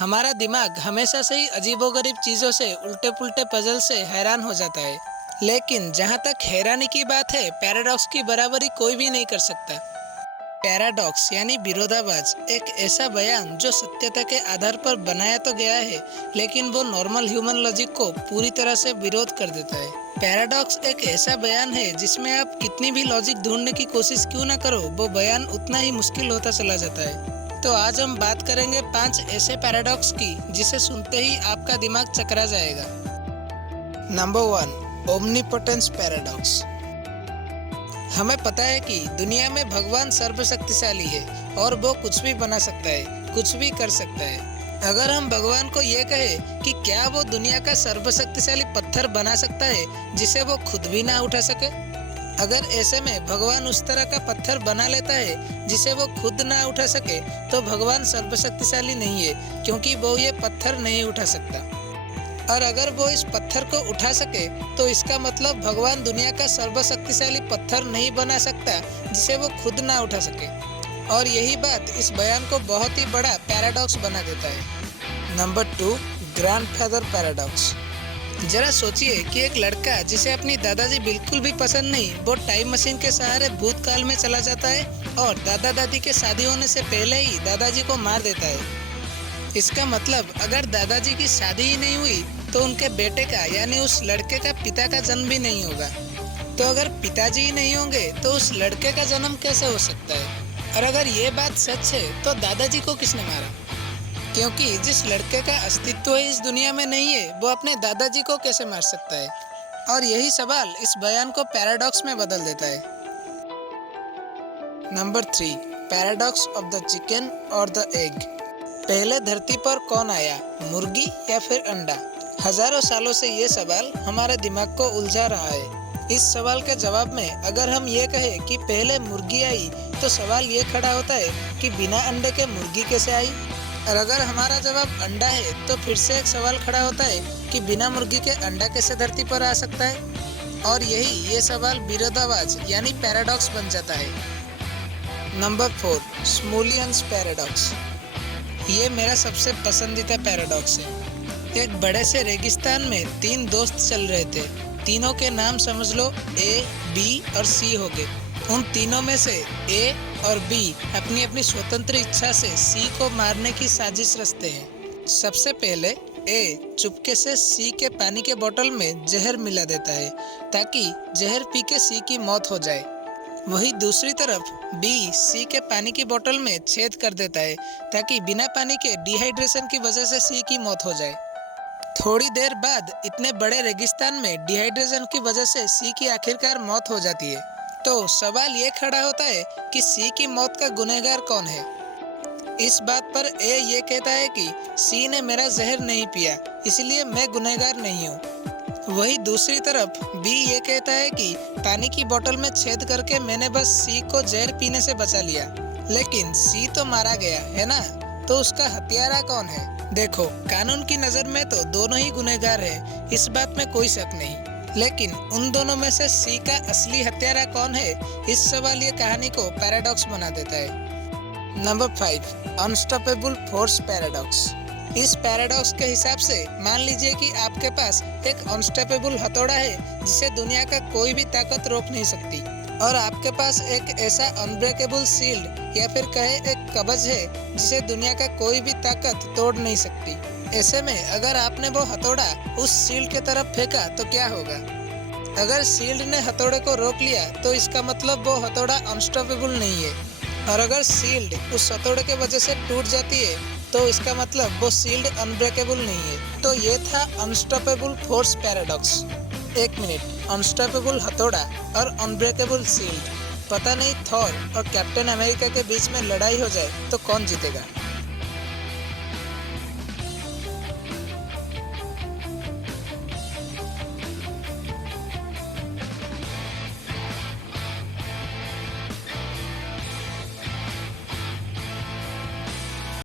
हमारा दिमाग हमेशा से ही अजीबोगरीब चीज़ों से, उल्टे पुल्टे पजल से हैरान हो जाता है। लेकिन जहाँ तक हैरानी की बात है, पैराडॉक्स की बराबरी कोई भी नहीं कर सकता। पैराडॉक्स यानी विरोधाभास एक ऐसा बयान जो सत्यता के आधार पर बनाया तो गया है, लेकिन वो नॉर्मल ह्यूमन लॉजिक को पूरी तरह से विरोध कर देता है। पैराडॉक्स एक ऐसा बयान है जिसमें आप कितनी भी लॉजिक ढूंढने की कोशिश क्यों ना करो, वो बयान उतना ही मुश्किल होता चला जाता है। तो आज हम बात करेंगे 5 ऐसे पैराडॉक्स की जिसे सुनते ही आपका दिमाग चकरा जाएगा। Number 1, omnipotence paradox. हमें पता है कि दुनिया में भगवान सर्वशक्तिशाली है और वो कुछ भी बना सकता है, कुछ भी कर सकता है। अगर हम भगवान को ये कहें कि क्या वो दुनिया का सर्वशक्तिशाली पत्थर बना सकता है जिसे वो खुद भी ना उठा सके, अगर ऐसे में भगवान उस तरह का पत्थर बना लेता है जिसे वो खुद ना उठा सके, तो भगवान सर्वशक्तिशाली नहीं है, क्योंकि वो ये पत्थर नहीं उठा सकता। और अगर वो इस पत्थर को उठा सके तो इसका मतलब भगवान दुनिया का सर्वशक्तिशाली पत्थर नहीं बना सकता जिसे वो खुद ना उठा सके। और यही बात इस बयान को बहुत ही बड़ा पैराडॉक्स बना देता है। Number 2, grandfather paradox. जरा सोचिए कि एक लड़का जिसे अपनी दादाजी बिल्कुल भी पसंद नहीं, वो टाइम मशीन के सहारे भूतकाल में चला जाता है और दादा दादी के शादी होने से पहले ही दादाजी को मार देता है। इसका मतलब अगर दादाजी की शादी ही नहीं हुई तो उनके बेटे का यानी उस लड़के का पिता का जन्म भी नहीं होगा। तो अगर पिताजी ही नहीं होंगे तो उस लड़के का जन्म कैसे हो सकता है? और अगर ये बात सच है तो दादाजी को किसने मारा? क्योंकि जिस लड़के का अस्तित्व इस दुनिया में नहीं है, वो अपने दादाजी को कैसे मार सकता है? और यही सवाल इस बयान को पैराडॉक्स में बदल देता है। Number 3, paradox of the chicken और द एग। पहले धरती पर कौन आया, मुर्गी या फिर अंडा? हजारों सालों से ये सवाल हमारे दिमाग को उलझा रहा है। इस सवाल के जवाब में अगर हम ये कहें कि पहले मुर्गी आई, तो सवाल ये खड़ा होता है कि बिना अंडे के मुर्गी कैसे आई? और अगर हमारा जवाब अंडा है तो फिर से एक सवाल खड़ा होता है कि बिना मुर्गी के अंडा कैसे धरती पर आ सकता है? और ये सवाल विरोधाभास यानी पैराडॉक्स बन जाता है। Number 4, Smullyan's paradox. ये मेरा सबसे पसंदीदा पैराडॉक्स है। एक बड़े से रेगिस्तान में 3 दोस्त चल रहे थे। तीनों के नाम समझ लो A, B और C हो गए। उन तीनों में से A और B अपनी अपनी स्वतंत्र इच्छा से C को मारने की साजिश रचते हैं। सबसे पहले A चुपके से C के पानी के बोतल में जहर मिला देता है ताकि जहर पी के C की मौत हो जाए। वहीं दूसरी तरफ B C के पानी की बोतल में छेद कर देता है ताकि बिना पानी के डिहाइड्रेशन की वजह से C की मौत हो जाए। थोड़ी देर बाद इतने बड़े रेगिस्तान में डिहाइड्रेशन की वजह से C की आखिरकार मौत हो जाती है। तो सवाल ये खड़ा होता है कि C की मौत का गुनहगार कौन है? इस बात पर A ये कहता है कि C ने मेरा जहर नहीं पिया, इसलिए मैं गुनहगार नहीं हूँ। वही दूसरी तरफ B ये कहता है कि पानी की बोतल में छेद करके मैंने बस C को जहर पीने से बचा लिया, लेकिन C तो मारा गया है ना, तो उसका हत्यारा कौन है? देखो, कानून की नज़र में तो दोनों ही गुनहगार हैं, इस बात में कोई शक नहीं। लेकिन उन दोनों में से C का असली हत्यारा कौन है? इस सवाल ये कहानी को पैराडॉक्स बना देता है। Number 5, unstoppable force paradox. इस पैराडॉक्स के हिसाब से मान लीजिए कि आपके पास एक अनस्टॉपेबल हथौड़ा है जिसे दुनिया का कोई भी ताकत रोक नहीं सकती, और आपके पास एक ऐसा अनब्रेकेबल शील्ड या फिर कहे एक कवच है जिसे दुनिया का कोई भी ताकत तोड़ नहीं सकती। ऐसे में अगर आपने वो हथौड़ा उस शील्ड की तरफ फेंका तो क्या होगा? अगर शील्ड ने हथौड़े को रोक लिया तो इसका मतलब वो हथौड़ा अनस्टॉपेबल नहीं है, और अगर शील्ड उस हथौड़े के वजह से टूट जाती है तो इसका मतलब वो शील्ड अनब्रेकेबल नहीं है। तो ये था अनस्टॉपेबल फोर्स पैराडॉक्स। एक मिनट, अनस्टॉपेबल हथौड़ा और अनब्रेकेबल शील्ड, पता नहीं थॉर और कैप्टन अमेरिका के बीच में लड़ाई हो जाए तो कौन जीतेगा?